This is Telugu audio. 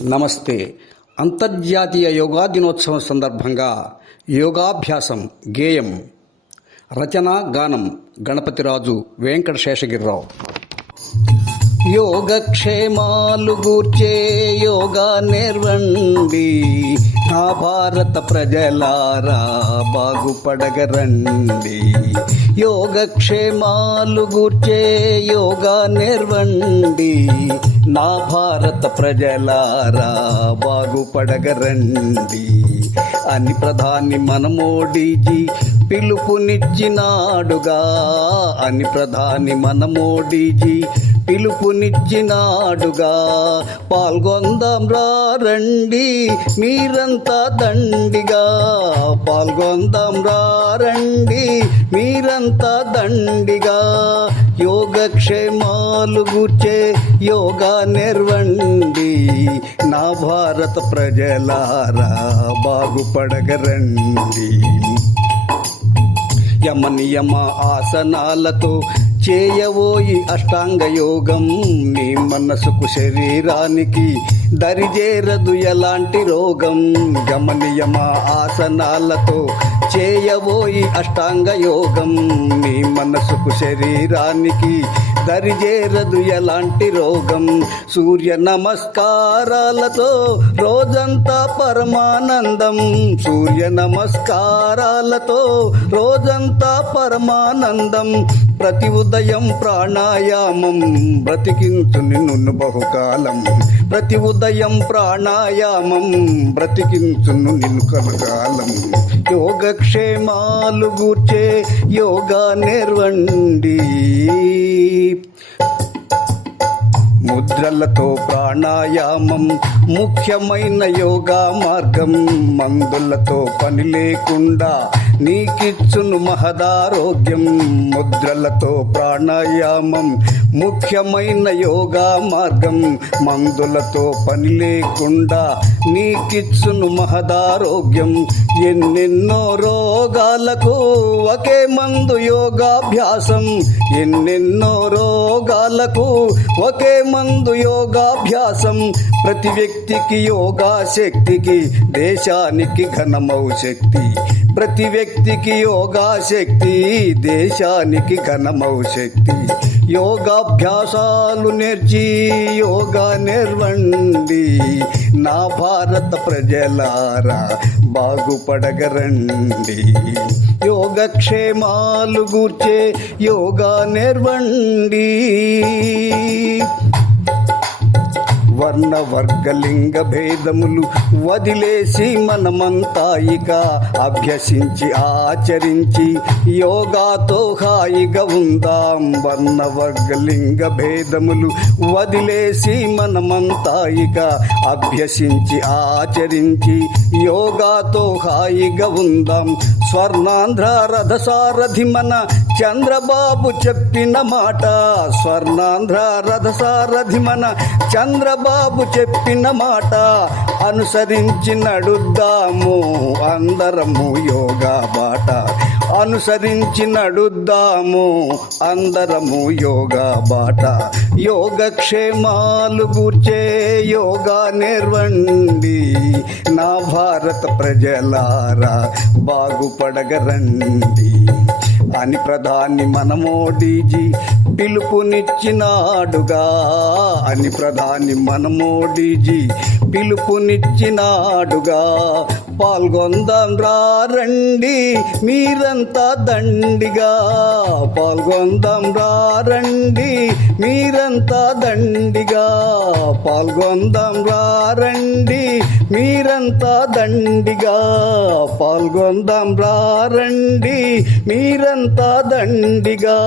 నమస్తే. అంతర్జాతీయ యోగా దినోత్సవం సందర్భంగా యోగాభ్యాసం గేయం. రచన గానం గణపతిరాజు వెంకట శేషగిరిరావు యోగక్షేమాలు గూర్చే యోగా నిర్వండి. నా భారత ప్రజలారా బాగుపడగరండి. యోగక్షేమాలు గూర్చే యోగా నిర్వండి. నా భారత ప్రజలారా బాగుపడగరండి. అని ప్రధాని మన మోడీజీ పిలుపునిచ్చినాడుగా. అని ప్రధాని మన మోడీజీ పిలుపునిచ్చినాడుగా. పాల్గొందాం రండి మీరంతా దండిగా. పాల్గొందాం రండి మీరంతా దండిగా. యోగక్షేమాలు గుర్చే యోగా నిర్వండి. నా భారత ప్రజలారా బాగుపడగరండి. యమ నియమ ఆసనాలతో చేయవోయి అష్టాంగ యోగం నీ మనసుకు శరీరానికి దరిజేరదు ఎలాంటి రోగం? గమనియమ ఆసనాలతో చేయబోయి అష్టాంగ యోగం. మీ మనసుకు శరీరానికి దరిజేరదు ఎలాంటి రోగం? సూర్య నమస్కారాలతో రోజంతా పరమానందం. సూర్య నమస్కారాలతో రోజంతా పరమానందం. ప్రతి ఉదయం ప్రాణాయామం బ్రతికించు నిన్ను బహుకాలం. ప్రతి ఉదయం ప్రాణాయామం బ్రతికించును నిన్ను కలకాలం. యోగక్షేమాలు గూర్చే యోగా నిర్వండి. ముద్రలతో ప్రాణాయామం ముఖ్యమైన యోగా మార్గం. మందులతో పని లేకుండా నీకిచ్చును మహదారోగ్యం ముద్రలతో ప్రాణాయామం ముఖ్యమైన యోగా మార్గం మందులతో పని లేకుండా నీకిచ్చును మహదారోగ్యం. ఎన్నెన్నో రోగాలకు ఒకే మందు యోగాభ్యాసం. ఎన్నెన్నో రోగాలకు ఒకే మందు యోగాభ్యాసం. ప్రతి వ్యక్తికి యోగా శక్తికి దేశానికి ఘనమౌ శక్తి. ప్రతి వ్యక్తికి యోగా శక్తి దేశానికి ఘనమౌ శక్తి. యోగాభ్యాసాలు నేర్చి యోగా నిర్వండి. నా భారత ప్రజలారా బాగుపడగరండి. యోగక్షేమాలు గూర్చే యోగా నిర్వండి. వర్ణ వర్గలింగ భేదములు వదిలేసి మనమంతా ఇక అభ్యసించి ఆచరించి యోగాతో హాయిగా ఉందాం. వర్ణ వర్గలింగ భేదములు వదిలేసి మనమంతా ఇక అభ్యసించి ఆచరించి యోగాతో హాయిగా ఉందాం. స్వర్ణాంధ్ర రథసారథి మన చంద్రబాబు చెప్పిన మాట. స్వర్ణాంధ్ర రథసారథి మన చంద్రబాబు బాబు చెప్పిన మాట అనుసరించి నడుద్దాము అందరము యోగా బాట. అనుసరించి నడుద్దాము అందరము యోగా బాట. యోగక్షేమాలు గూర్చే యోగా నిర్వండి. నా భారత ప్రజలారా బాగుపడగరండి. అని ప్రధాని మన మోడీజీ పిలుపునిచ్చినాడుగా. అని ప్రధాని మన మోడీజీ పిలుపునిచ్చినాడుగా. పాల్గొందాం రా రండి మీరంతా దండిగా. పాల్గొందాం రా రండి మీరంతా దండిగా. పాల్గొందాం రా రండి మీరంతా దండిగా. పాల్గొందాం రా రండి మీరంతా దండిగా.